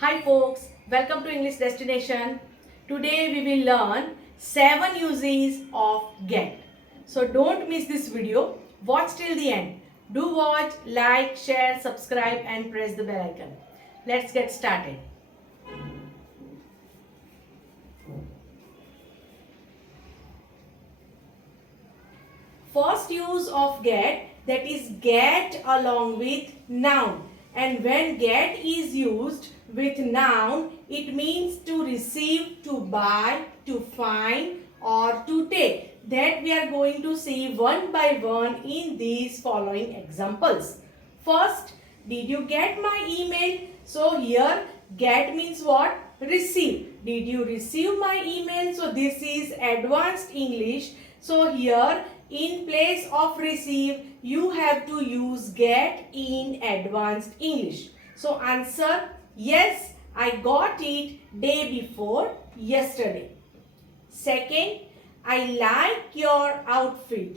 Hi folks, welcome to English Destination. Today we will learn 7 uses of get. So don't miss this video. Watch till the end. Do watch, like, share, subscribe and press the bell icon. Let's get started. First use of get, that is get along with noun. And when get is used with noun, it means to receive, to buy, to find or to take. That we are going to see one by one in these following examples. First, did you get my email? So here get means what? Receive. Did you receive my email? So this is advanced English. So here in place of receive, you have to use get in advanced English. So answer, yes, I got it day before yesterday. Second, I like your outfit.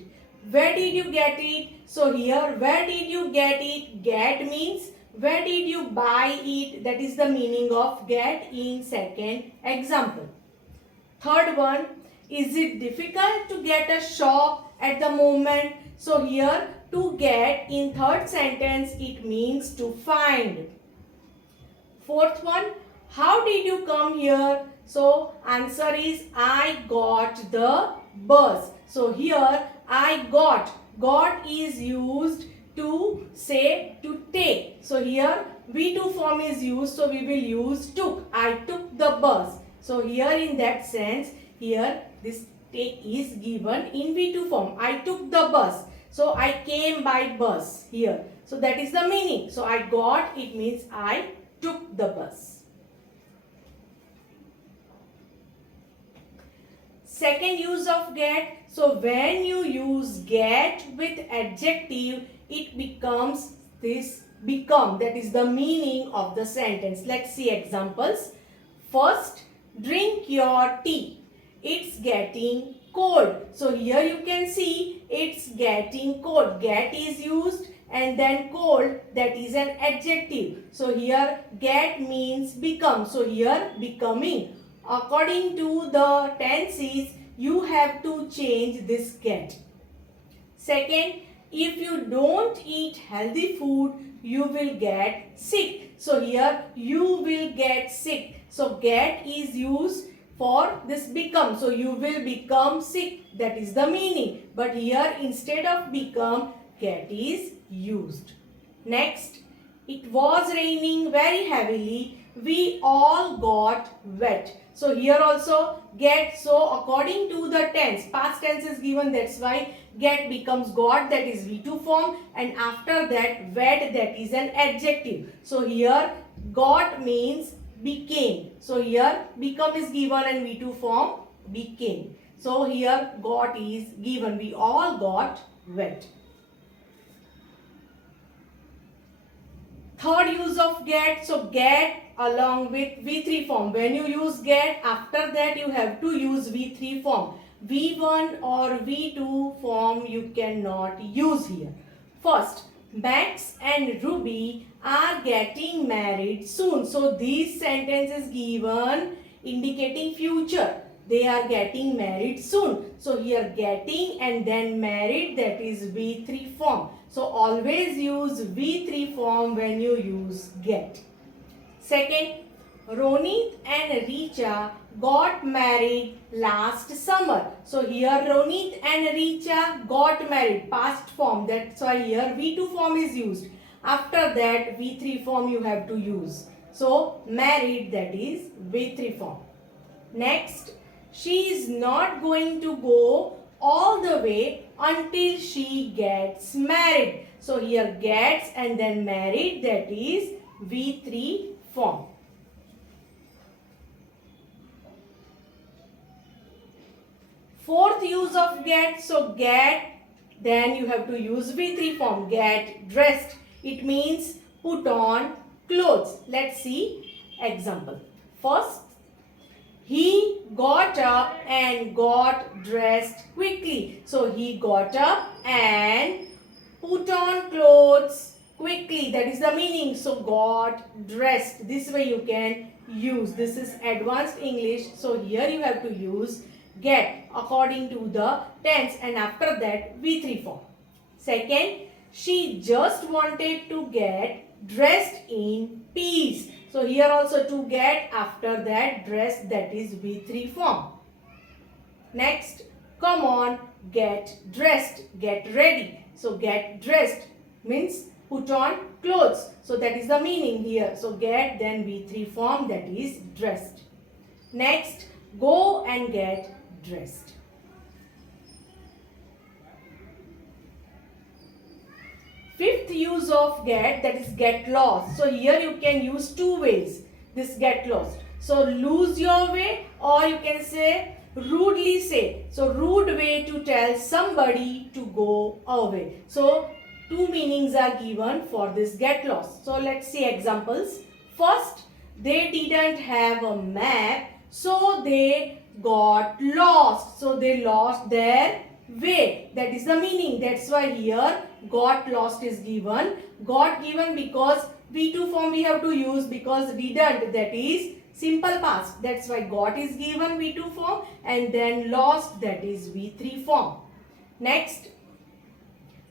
Where did you get it? So here, where did you get it? Get means where did you buy it? That is the meaning of get in second example. Third one, is it difficult to get a shop at the moment? So here to get in third sentence it means to find. Fourth one, how did you come here? So answer is I got the bus. So here I got is used to say to take. So here V2 form is used, so we will use took. I took the bus. So here in that sense, here this take is given in V2 form. I took the bus. So I came by bus here. So that is the meaning. So I got, it means I took the bus. Second use of get. So when you use get with adjective, it becomes this become. That is the meaning of the sentence. Let's see examples. First, drink your tea. It's getting cold. So here you can see it's getting cold. Get is used and then cold, that is an adjective. So here get means become. So here becoming. According to the tenses, you have to change this get. Second, if you don't eat healthy food, you will get sick. So here you will get sick. So get is used for this become. So you will become sick. That is the meaning. But here instead of become, get is used. Next, it was raining very heavily. We all got wet. So here also get. So according to the tense, past tense is given. That's why get becomes got, that is V2 form. And after that wet, that is an adjective. So here got means became. So here become is given and V2 form became. So here got is given. We all got wet. Third use of get. So get along with V3 form. When you use get, after that you have to use V3 form. V1 or V2 form you cannot use here. First, Max and Ruby are getting married soon. So this sentence is given indicating future. They are getting married soon. So here getting and then married, that is V3 form. So always use V3 form when you use get. Second, Ronit and Richa got married last summer. So here Ronit and Richa got married, past form. That's why here V2 form is used. After that V3 form you have to use. So married, that is V3 form. Next, she is not going to go all the way until she gets married. So here gets and then married, that is V3 form. Fourth use of get. So get, then you have to use V3 form. Get dressed. It means put on clothes. Let's see example. First, he got up and got dressed quickly. So he got up and put on clothes quickly. That is the meaning. So got dressed. This way you can use. This is advanced English. So here you have to use get according to the tense, and after that V3 form. Second, she just wanted to get dressed in peace. So here also to get, after that dressed, that is V3 form. Next, come on, get dressed, get ready. So get dressed means put on clothes. So that is the meaning here. So get, then V3 form, that is dressed. Next, go and get dressed. Fifth use of get, that is get lost. So here you can use two ways, this get lost. So lose your way, or you can say rudely say. So rude way to tell somebody to go away. So two meanings are given for this get lost. So let's see examples. First, they didn't have a map, so they got lost. So they lost their way. That is the meaning. That's why here got lost is given. Got given because V2 form we have to use, because didn't, that is simple past. That's why got is given V2 form, and then lost, that is V3 form. Next,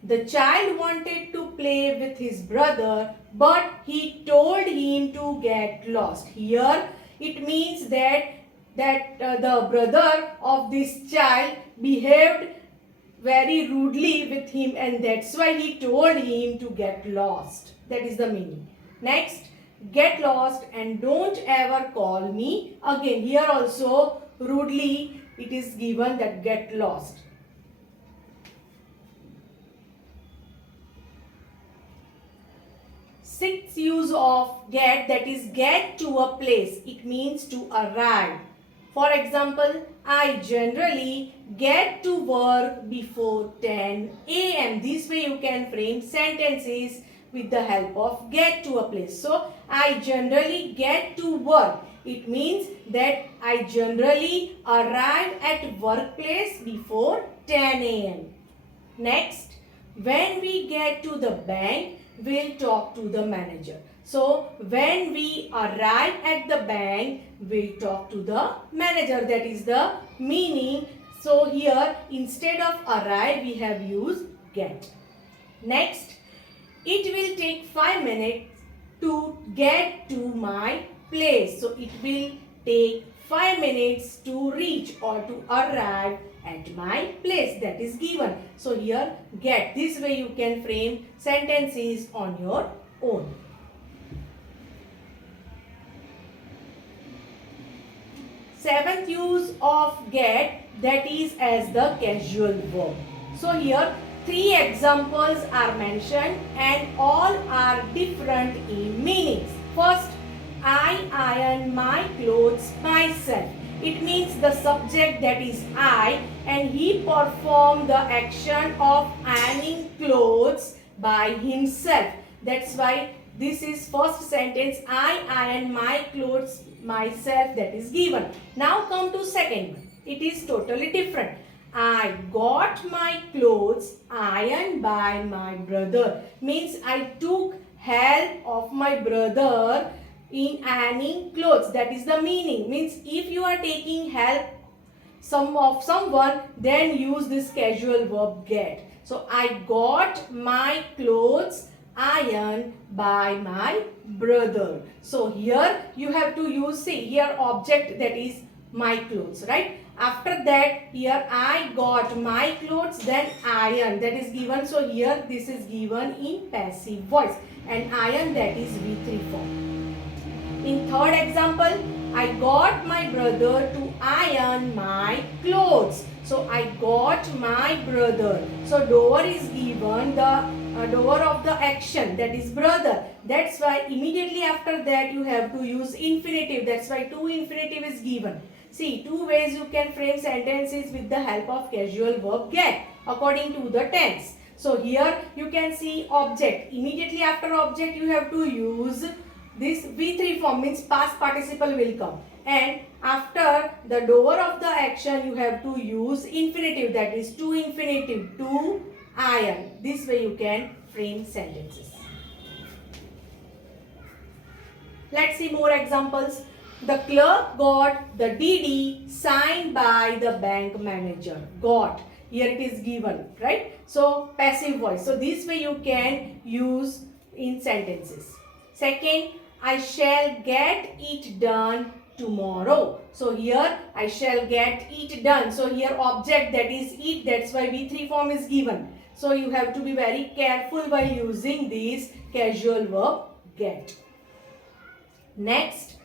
the child wanted to play with his brother, but he told him to get lost. Here it means that the brother of this child behaved very rudely with him, and that's why he told him to get lost. That is the meaning. Next, get lost and don't ever call me again. Here also rudely it is given that get lost. Sixth use of get, that is get to a place. It means to arrive. For example, I generally get to work before 10 a.m. This way you can frame sentences with the help of get to a place. So, I generally get to work. It means that I generally arrive at workplace before 10 a.m. Next, when we get to the bank, we'll talk to the manager. So, when we arrive at the bank, we'll talk to the manager. That is the meaning. So, here instead of arrive, we have used get. Next, it will take 5 minutes to get to my place. So, it will take 5 minutes to reach or to arrive at my place. That is given. So, here get. This way you can frame sentences on your own. Seventh use of get, that is as the casual verb. So, here 3 examples are mentioned and all are different in meanings. First, I iron my clothes myself. It means the subject, that is I, and he performed the action of ironing clothes by himself. That's why this is first sentence, I iron my clothes myself, that is given. Now come to second one. It is totally different. I got my clothes ironed by my brother. Means I took help of my brother in ironing clothes. That is the meaning. Means if you are taking help of someone, then use this casual verb get. So I got my clothes ironed by my brother. So here you have to use, see here object, that is my clothes, right? After that, here I got my clothes, then iron, that is given. So here this is given in passive voice, and iron, that is V3 form. In third example, I got my brother to iron my clothes. So I got my brother. So doer is given, the doer of the action, that is brother. That's why immediately after that you have to use infinitive. That's why to infinitive is given. See, 2 ways you can frame sentences with the help of casual verb get according to the tense. So here you can see object. Immediately after object you have to use this V3 form, means past participle will come. And after the doer of the action you have to use infinitive, that is to infinitive, to iron. This way you can frame sentences. Let's see more examples. The clerk got the DD signed by the bank manager. Got. Here it is given, right? So passive voice. So this way you can use in sentences. Second, I shall get it done tomorrow. So here I shall get it done. So here object, that is it, that's why V3 form is given. So you have to be very careful while using this casual verb get. Next,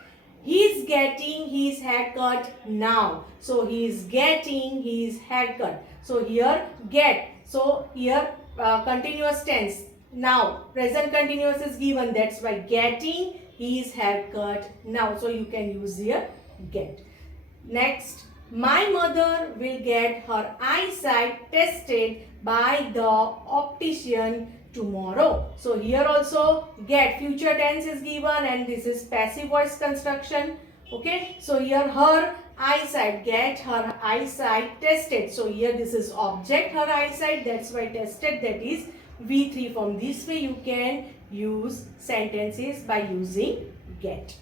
he is getting his haircut now. So he is getting his haircut. So here get. So here continuous tense. Now present continuous is given. That's why getting his haircut now. So you can use here get. Next, my mother will get her eyesight tested by the optician tomorrow. So here also get, future tense is given and this is passive voice construction. Okay, so here her eyesight, get her eyesight tested. So here this is object, her eyesight, that's why tested, that is V3 form. This way you can use sentences by using get.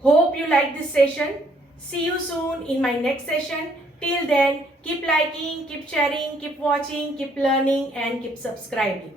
Hope you like this session. See you soon in my next session. Till then, keep liking, keep sharing, keep watching, keep learning and keep subscribing.